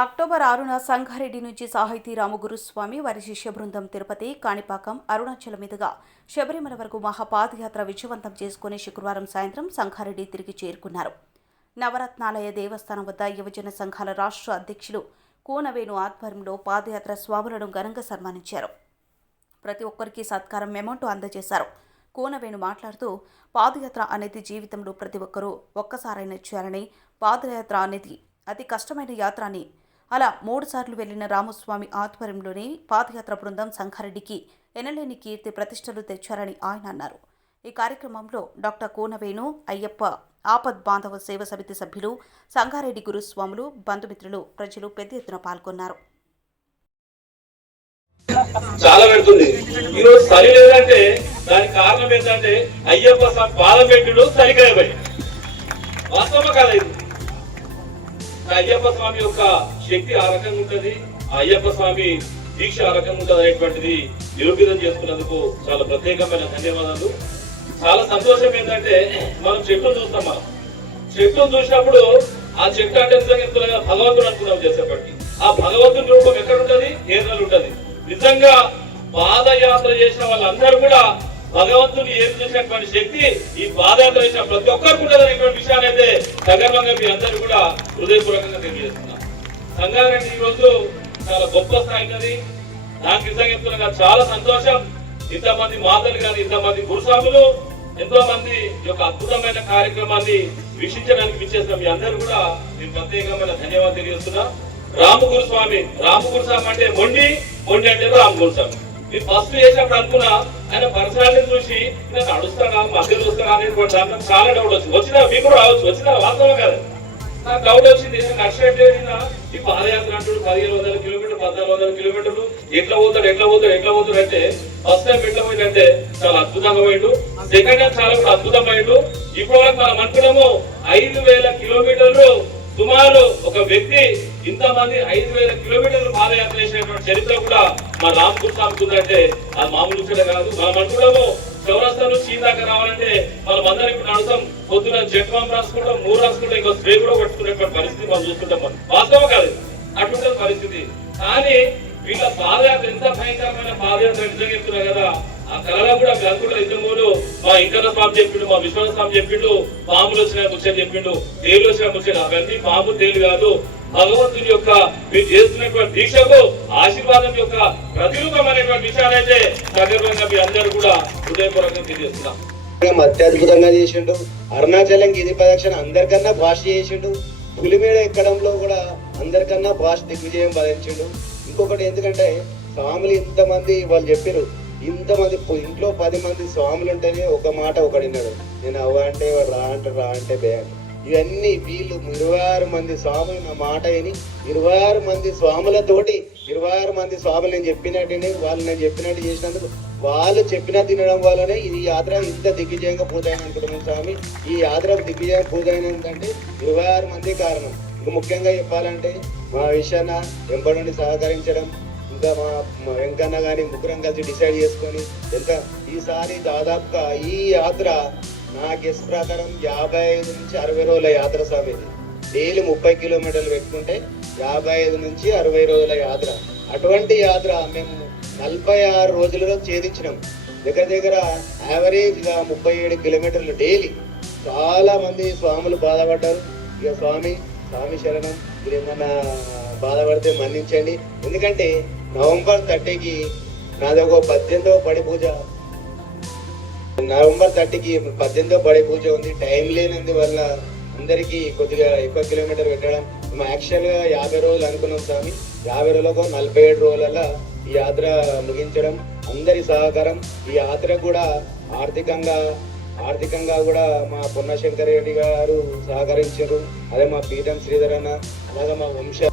October 6న Sangareddy నుంచి సాహితీ రామగురుస్వామి వారి శిష్య బృందం తిరుపతి, కాణిపాకం, అరుణాచలం మీదుగా శబరిమల వరకు మహాపాదయాత్ర విజయవంతం చేసుకుని శుక్రవారం సాయంత్రం సంగారెడ్డి తిరిగి చేరుకున్నారు. నవరత్నాలయ దేవస్థానం వద్ద యువజన సంఘాల రాష్ట్ర అధ్యక్షులు కోనవేణు ఆధ్వర్యంలో పాదయాత్ర స్వాములను ఘనంగా సన్మానించారు. ప్రతి ఒక్కరికి సత్కారం మెమోంటో అందజేశారు. కోనవేణు మాట్లాడుతూ, పాదయాత్ర అనేది జీవితంలో ప్రతి ఒక్కరూ ఒక్కసారైనా చేయాలని, పాదయాత్ర అనేది అతి కష్టమైన యాత్ర అని, అలా 3 సార్లు వెళ్లిన రామస్వామి ఆధ్వర్యంలోనే పాదయాత్ర బృందం సంగారెడ్డికి ఎనలేని కీర్తి ప్రతిష్టలు తెచ్చారని ఆయన అన్నారు. ఈ కార్యక్రమంలో డాక్టర్ కోనవేణు, అయ్యప్ప ఆపద్ బాంధవ సేవ సమితి సభ్యులు, సంగారెడ్డి గురుస్వాములు, బంధుమిత్రులు, ప్రజలు పెద్ద ఎత్తున పాల్గొన్నారు. చాలా పెడుతుంది. ఈరోజు చలి లేదంటే దానికి కారణం ఏంటంటే అయ్యప్ప స్వామి పాదం పెట్టుడు చలికాయ వాస్తవం కాదు. ఇది అయ్యప్ప స్వామి యొక్క శక్తి ఆ రకంగా ఉంటది, ఆ అయ్యప్ప స్వామి దీక్ష ఆ రకంగా ఉంటది అనేటువంటిది నిరూపితం చేసుకున్నందుకు చాలా ప్రత్యేకమైన ధన్యవాదాలు. చాలా సంతోషం ఏంటంటే మనం చెట్టును చూస్తాం. మనం చెట్టును చూసినప్పుడు ఆ చెట్టు అంటే నిజంగా భగవంతుడు అనుకున్నాం చేసేప్పటికి. ఆ భగవంతుని రూపం ఎక్కడ ఉంటది? కేరళలో ఉంటది. నిజంగా పాదయాత్ర చేసిన వాళ్ళందరూ కూడా భగవంతుని ఏం చేసినటువంటి శక్తి ఈ పాదయాత్ర చేసిన ప్రతి ఒక్కరికి ఉండదనేటువంటి విషయాన్ని అయితే సగర్వంగా మీ అందరూ కూడా హృదయపూర్వకంగా తెలియజేస్తున్నారు. సంగారెడ్డి ఈ రోజు చాలా గొప్ప స్థాయి. నాకు నిజంగా చాలా సంతోషం. ఇంతమంది మాతలు కానీ, ఇంతమంది గురుస్వాములు, ఎంతో మంది యొక్క అద్భుతమైన కార్యక్రమాన్ని వీక్షించడానికి విచ్చేసిన మీ అందరూ కూడా నేను ప్రత్యేకమైన ధన్యవాదాలు తెలియజేస్తున్నా. రామగురుస్వామి అంటే మొండి అంటే రామగురుస్వామి. మీరు ఫస్ట్ చేసినప్పుడు అనుకున్నా ఆయన పర్సనాలిటీ చూసి నేను నడుస్తానా, మధ్యలో వస్తానా అనేటువంటి దాంట్లో చాలా డౌట్ వచ్చింది. వచ్చినా మీకు కూడా రావచ్చు, వచ్చినా వాస్తవం కాదు. నాకు డౌట్ వచ్చింది. నడిచినట్టు ఈ పాదయాత్ర అంటాడు 1500 కిలోమీటర్లు, 1400 కిలోమీటర్లు ఎట్లా పోతాడు అంటే ఫస్ట్ టైం ఎట్లా పోయిందంటే చాలా అద్భుతంగా పోయిండు. సెకండ్ టైం చాలా కూడా అద్భుతమైండు. ఇప్పుడు మనం అనుకున్నాము 5000 కిలోమీటర్లు సుమారు ఒక వ్యక్తి ఇంతమంది 5000 కిలోమీటర్లు పాదయాత్ర చేసినటువంటి చరిత్ర కూడా మా రామగురుస్వామికి ఉందంటే అది మామూలు విషయం కాదు. మనం అనుకున్నాము చౌరస్తా నుంచి దాకా రావాలంటే మనం అందరం ఇప్పుడు నడుస్తాం. పొద్దున జట్వాం రాసుకుంటాం, 3 రాసుకుంటాం, ఇంకో స్ప్రే కూడా పట్టుకునేటువంటి పరిస్థితి మనం చూసుకుంటాం. మనం వాస్తవం కాదు, అటువంటి పరిస్థితి. కానీ వీళ్ళ పాదయాత్ర ఎంత భయంకరమైన పాదయాత్ర నిజంగా చెప్తున్నా కదా. ఆ కళలో కూడా అనుకుంటా ఇంతకుముందు మా ఇంకన్న స్వామి చెప్పిండు, మా విశ్వాస స్వామి చెప్పిండు, పాములు వచ్చిన ముచ్చట చెప్పిండు, తేలు వచ్చిన ముచ్చట. అవన్నీ పాము తేలు కాదు, భగవంతుని యొక్క మీరు చేస్తున్నటువంటి దీక్షకు ఆశీర్వాదం యొక్క ప్రతిరూపం అనేటువంటి విషయాలైతే సగర్వంగా మీ అందరూ కూడా హృదయపూర్వకంగా తెలియజేస్తున్నాం. అత్యద్భుతంగా చేసిండు. అరుణాచలం గిరి ప్రదక్షిణ అందరికన్నా భాష చేసిండు. పులిమేడ ఎక్కడంలో కూడా అందరికన్నా భాష దిగ్విజయం సాధించిండు. ఇంకొకటి ఎందుకంటే స్వాములు ఇంతమంది వాళ్ళు చెప్పారు, ఇంతమంది ఇంట్లో 10 మంది స్వాములు ఉంటేనే ఒక మాట ఒకడిన్నాడు, నేను అవ్వ అంటే వాడు రా అంటే బే అంటే. ఇవన్నీ వీళ్ళు 26 మంది స్వాములు నా మాట అని 26 మంది స్వాములతోటి 26 మంది స్వాములు నేను చెప్పినట్టు వాళ్ళు నేను చెప్పినట్టు చేసినందుకు వాళ్ళు చెప్పిన తినడం వల్లనే ఈ యాత్ర ఇంత దిగ్విజయంగా పూర్తయింది అనుకుంటున్నాను. స్వామి ఈ యాత్ర దిగ్విజయం పూర్తయినంటే 26 మంది కారణం. ఇంకా ముఖ్యంగా చెప్పాలంటే మా విషయాన వెంబడి నుండి సహకరించడం, ఇంకా మా వెంకన్న కానీ ముగ్గురం కలిసి డిసైడ్ చేసుకొని ఎంత ఈసారి దాదాపుగా ఈ యాత్ర నా గెస్ ప్రకారం 55 నుంచి 60 రోజుల యాత్ర. స్వామి డైలీ 30 కిలోమీటర్లు పెట్టుకుంటే 55 నుంచి 60 రోజుల యాత్ర. అటువంటి యాత్ర మేము 46 రోజులలో ఛేదించినాం. దగ్గర యావరేజ్గా 37 కిలోమీటర్లు డైలీ. చాలా మంది స్వాములు బాధపడ్డారు. ఇక స్వామి శరణం, మీరు ఏమన్నా బాధపడితే మన్నించండి. ఎందుకంటే నవంబర్ 30కి నాది ఒక 18వ పడి పూజ. నవంబర్ 30కి 18వ పడి పూజ ఉంది. టైం లేనందు వల్ల అందరికీ కొద్దిగా ఎక్కువ కిలోమీటర్ పెట్టడం. మేము యాక్చువల్గా 50 రోజులు అనుకున్నాం. స్వామి 50 రోజులకు 47 రోజులలో ఈ యాత్ర ముగించడం. అందరి సహకారం. ఈ యాత్ర కూడా ఆర్థికంగా కూడా మా పొన్నశంకర్ రెడ్డి గారు సహకరించారు. అదే మా పీఠం శ్రీధర్ అన్న, అలాగే మా వంశ